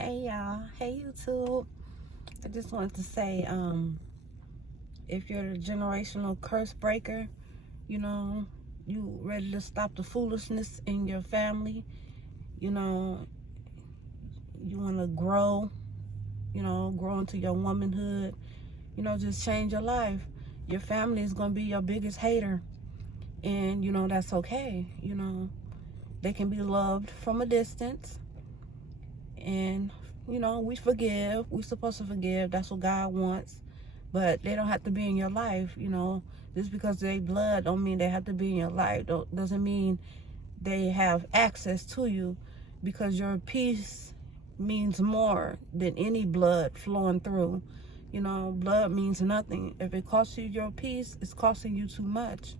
Hey y'all, hey YouTube. I just wanted to say, if you're a generational curse breaker, you ready to stop the foolishness in your family, you know, you want to grow, grow into your womanhood, just change your life. Your family is going to be your biggest hater, and, that's okay. They can be loved from a distance, and we forgive. We're supposed to forgive. That's what God wants. But they don't have to be in your life. Just because they blood don't mean they have to be in your life. Doesn't mean they have access to you, because your peace means more than any blood flowing through. Blood means nothing. If it costs you your peace, it's costing you too much.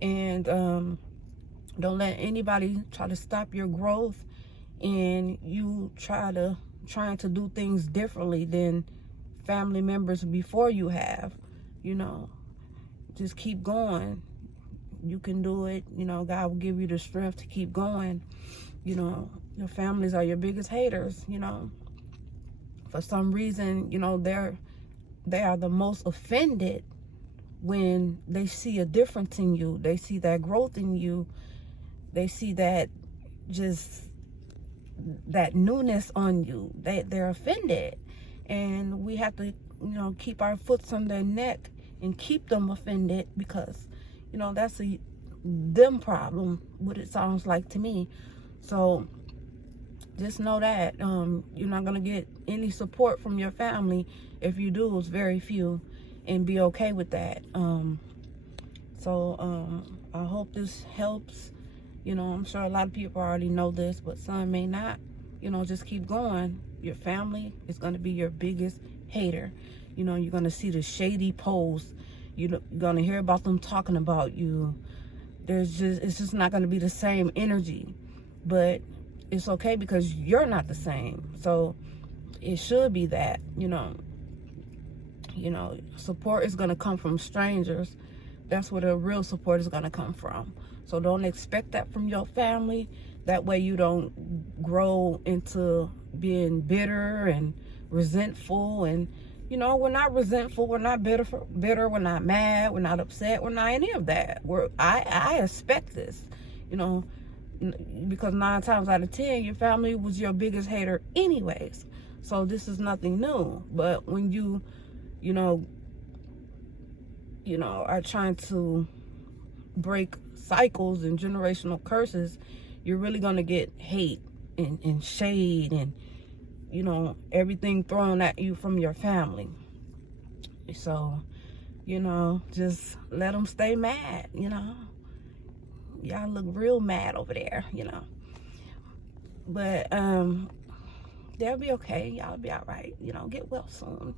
And don't let anybody try to stop your growth, and you trying to do things differently than family members before you have. Just keep going. You can do it. God will give you the strength to keep going. Your families are your biggest haters. For some reason, they are the most offended when they see a difference in you. They see that growth in you. They see that newness on you. They're offended, and we have to keep our foot on their neck and keep them offended, because that's them problem, what it sounds like to me. So just know that you're not going to get any support from your family. If you do, it's very few, and be okay with that. I hope this helps. I'm sure a lot of people already know this, but some may not. Just keep going. Your family is going to be your biggest hater. You're going to see the shady posts. You're going to hear about them talking about you. It's just not going to be the same energy. But it's okay, because you're not the same. So it should be that, support is going to come from strangers. That's where the real support is going to come from. So don't expect that from your family. That way you don't grow into being bitter and resentful. And, we're not resentful. We're not bitter. We're not mad. We're not upset. We're not any of that. I expect this, because 9 times out of 10, your family was your biggest hater anyways. So this is nothing new. But when you are trying to break cycles and generational curses, you're really going to get hate and shade and everything thrown at you from your family. So just let them stay mad. Y'all look real mad over there, but they'll be okay. Y'all be all right. Get well soon.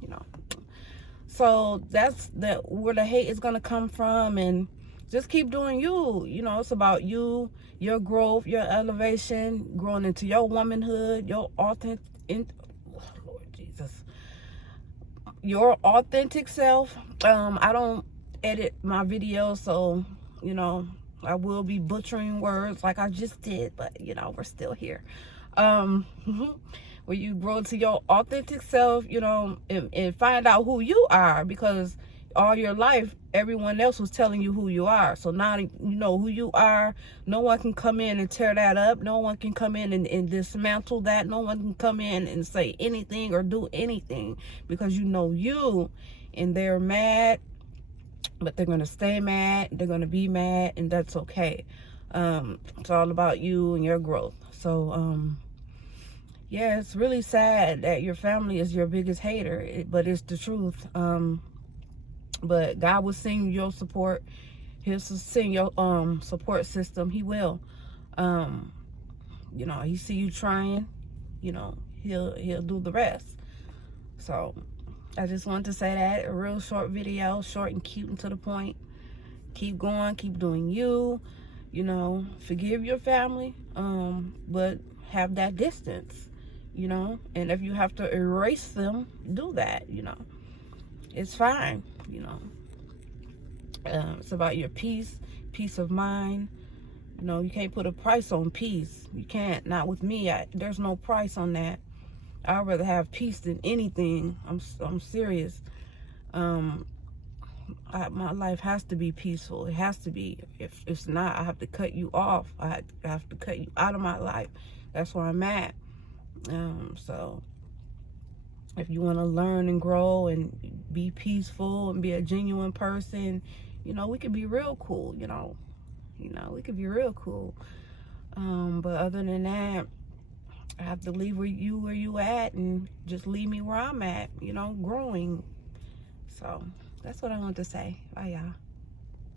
So that's where the hate is going to come from. And just keep doing you. It's about you, your growth, your elevation, growing into your womanhood, your Lord Jesus, your authentic self. I don't edit my videos, so I will be butchering words like I just did, but we're still here. Where you grow into your authentic self, and find out who you are, because all your life everyone else was telling you who you are. So now you know who you are. No one can come in and tear that up. No one can come in and dismantle that. No one can come in and say anything or do anything, because you. And they're mad, but they're going to stay mad. They're going to be mad, and that's okay. It's all about you and your growth. So yeah, it's really sad that your family is your biggest hater, but it's the truth. But God will send your support. He'll send your support system. He will. He see you trying. He'll do the rest. So I just wanted to say that, a real short video, short and cute and to the point. Keep going. Keep doing you. Forgive your family, but have that distance. And if you have to erase them, do that. It's fine. It's about your peace of mind. You can't put a price on peace. You can't. Not with me. There's no price on that. I'd rather have peace than anything. I'm serious. My life has to be peaceful. It has to be. If it's not, I have to cut you off. I have to cut you out of my life. That's where I'm at. So if you want to learn and grow and be peaceful and be a genuine person, we could be real cool. We could be real cool. But other than that, I have to leave where you at and just leave me where I'm at, growing. So that's what I want to say. Bye, y'all.